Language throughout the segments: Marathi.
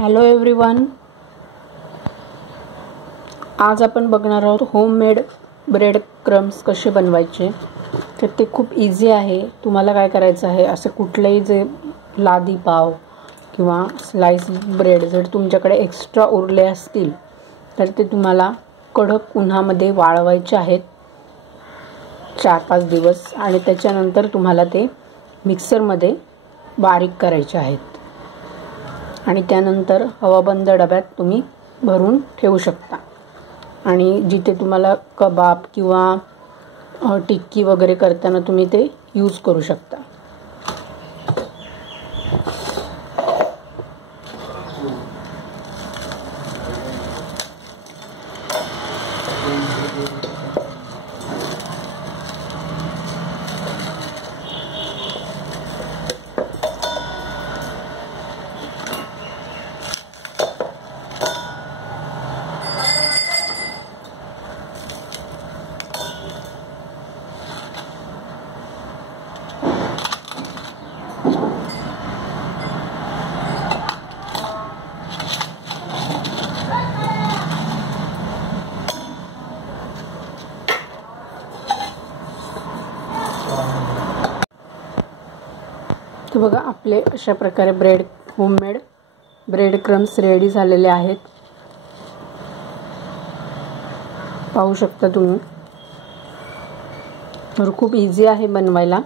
हॅलो एव्हरीवन, आज आपण बघणार आहोत होममेड ब्रेड क्रम्स कसे बनवायचे। तर ते खूप इझी आहे। तुम्हाला काय करायचं आहे, असे कुठलेही जे लादी पाव किंवा स्लाइस ब्रेड जर तुमच्याकडे एक्स्ट्रा उरले असतील तर ते तुम्हाला कडक उन्हामध्ये वाळवायचे आहेत 4-5 दिवस आणि त्याच्यानंतर तुम्हाला ते मिक्सरमध्ये बारीक करायचे आहेत आणि त्यानंतर हवाबंद डब्यात तुम्ही भरून ठेवू शकता आणि जिथे तुम्हाला कबाब किंवा टिक्की वगैरे करताना तुम्ही ते यूज करू शकता। तर बघा, आपले अशा प्रकारे होममेड ब्रेड क्रम्स रेडी झालेले आहेत। पाहू शकता तुम्ही, तर खूप इझी आहे बनवायला।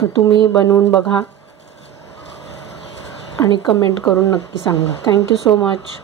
तर तुम्ही बनवून बघा आणि कमेंट करून नक्की सांगा। Thank you so much.